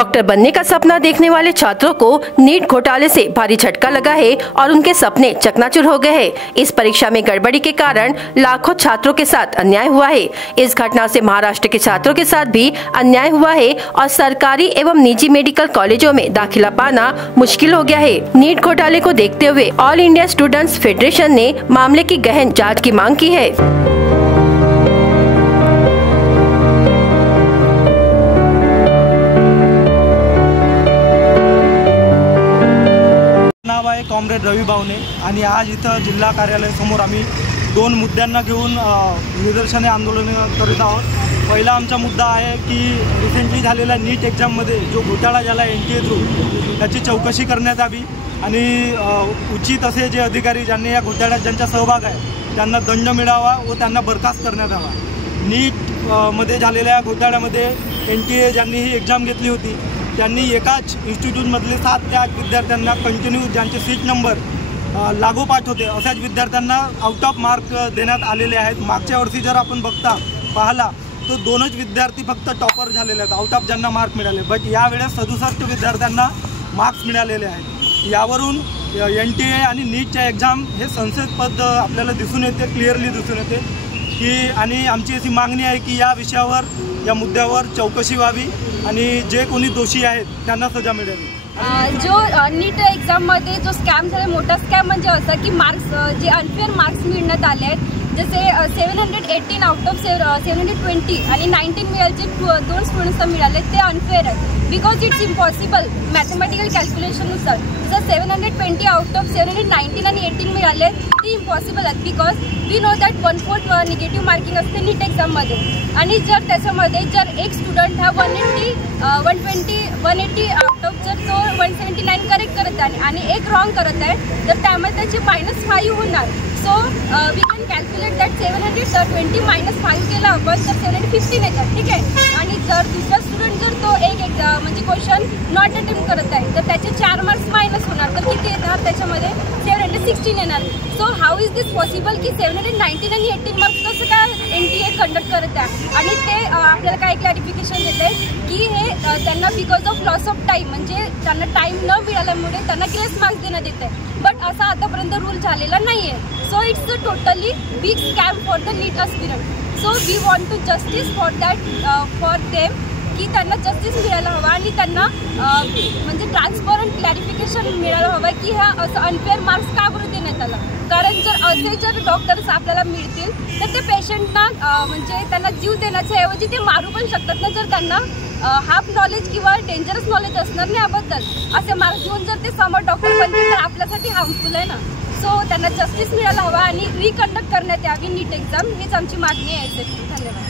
Doctor बनने का सपना देखने वाले छात्रों को नीट घोटाले से भारी झटका लगा है और उनके सपने चकनाचूर हो गए हैं। इस परीक्षा में गड़बड़ी के कारण लाखों छात्रों के साथ अन्याय हुआ है। इस घटना से महाराष्ट्र के छात्रों के साथ भी अन्याय हुआ है और सरकारी एवं निजी मेडिकल कॉलेजों में दाखिला पाना मुश्किल हो गया है। नीट घोटाले को देखते हुए ऑल इंडिया स्टूडेंट्स फेडरेशन ने मामले की गहन जाँच की मांग की है। कॉम्रेड रवी बावने आणि आज इथं जिल्हा कार्यालयासमोर आम्ही दोन मुद्द्यांना घेऊन निदर्शने आंदोलन करीत आहोत। पहिला आमचा मुद्दा आहे की रिसेंटली झालेल्या नीट एक्झाममध्ये जो घोटाळा झाला NTA थ्रू त्याची चौकशी करण्यात यावी आणि उचित असे जे अधिकारी ज्यांनी या घोटाळ्यात ज्यांचा सहभाग आहे त्यांना दंड मिळावा व त्यांना बरखास्त करण्यात यावा। नीट मध्ये झालेल्या घोटाळ्यामध्ये NTA ज्यांनी ही एक्झाम घेतली होती त्यांनी एकाच इन्स्टिट्यूटमधले 7 ते 8 विद्यार्थ्यांना कंटिन्यू ज्यांचे सीट नंबर लागोपाठ होते अशाच विद्यार्थ्यांना आउट ऑफ मार्क देण्यात आलेले आहेत। मागच्या वर्षी जर आपण पाहला तो 2च विद्यार्थी फक्त टॉपर झालेले आहेत, आउट ऑफ ज्यांना मार्क मिळाले, बट यावेळेस 67 विद्यार्थ्यांना मार्क्स मिळालेले आहेत। यावरून NTA आणि नीटच्या एक्झाम हे संशयास्पद आपल्याला दिसून येते, क्लिअरली दिसून येते की आणि आमची अशी मागणी आहे की या विषयावर या मुद्द्यावर चौकशी व्हावी आणि जे कोणी दोषी आहेत त्यांना सजा मिळावी। जो नीट एक्झाममध्ये जो स्कॅम झाला, मोठा स्कॅम म्हणजे असं की मार्क्स जे अनफेअर मार्क्स मिळण्यात आले आहेत, जसे 718 आउट ऑफ 720 आणि 19 मिळाले, 2 स्टुडंट्सला मिळाले, ते अनफेअर आहे बिकॉज इट्स इम्पॉसिबल मॅथमॅटिकल कॅल्क्युलेशननुसार। जर 720 आउट ऑफ 719 आणि 18 मिळाले ती इम्पॉसिबल आहेत because we know that 1/4 negative marking असते नीट एक्झाममध्ये आणि जर त्याच्यामध्ये जर एक स्टुडंट हा 180 आउट ऑफ जर तो 179 करेक्ट करत आहे आणि एक रॉंग करत आहे तर त्यामध्ये त्याची -5 होणार। So we can calculate that 720 -5 केला आपण तर 715 येतात, ठीक आहे। आणि जर दुसरा स्टुडंट जर तो एक म्हणजे क्वेश्चन नॉट अटेम्प्ट करत आहे तर त्याचे 4 मार्क्स मायनस होणार, तर किती येणार त्याच्यामध्ये 716 येणार। So how is this possible की 719 आणि 18 मार्क्स कसं काय NTA कंडक्ट करत आहे? आणि ते आपल्याला काय क्लॅरिफिकेशन देत आहे की हे त्यांना because of loss of time म्हणजे त्यांना टाईम न मिळाल्यामुळे त्यांना ग्रेस मार्क्स देण्यात येत आहे, बट असा आतापर्यंत रूल झालेला नाही आहे। So it's a totally big scam for the NEET aspirant. So we want to justice for that for them की त्यांना जस्टिस मिळायला हवा आणि त्यांना म्हणजे ट्रान्सपरंट क्लॅरिफिकेशन मिळायला हवं की ह्या असं अनफेअर मार्क्स का बरं देण्यात आला। कारण जर असे जर डॉक्टर्स आपल्याला मिळतील तर ते पेशंटना म्हणजे त्यांना जीव देण्याच्या ऐवजी ते मारू पण शकतात ना, जर त्यांना हाफ नॉलेज किंवा डेंजरस नॉलेज असणार नाही याबद्दल। असे मार्क्स घेऊन जर ते समोर डॉक्टर बनतील तर आपल्यासाठी हार्मफुल आहे ना। सो त्यांना जस्टिस मिळायला हवा आणि रिकंडक्ट करण्यात यावी नीट एक्झाम, हीच आमची मागणी आहे। धन्यवाद।